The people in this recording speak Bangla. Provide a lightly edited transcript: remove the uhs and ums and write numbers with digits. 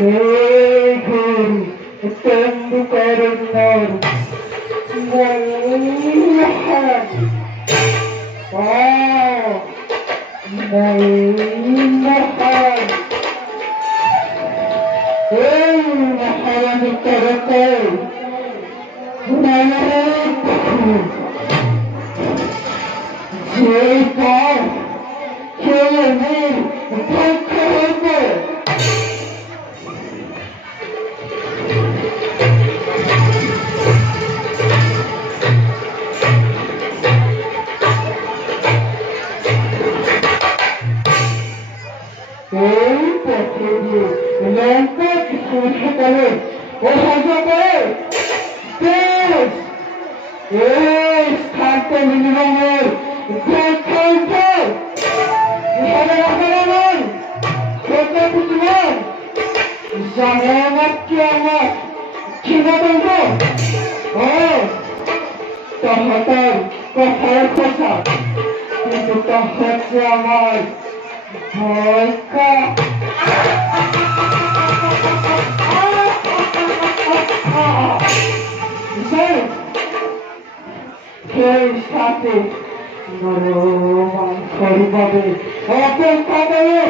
Hey, Guru, Tendukar Nar, Nalhan, Wow, Nalhan, Hey, Nahan Karakay, Nalhan, Jacob, Kevin, Tendukar. এই পথে দিয়ে লঙ্কা সরষেকালে ও সরষে দেশ এই স্থানটা মিনিমামের জানামাতকে আমার কিনবন্ধ ও তাহাতার কথার কথা কিন্তু তাহাতে আমার ভয়কা সেই সাথে নরম মাংসর ভাবে অপেক্ষা করে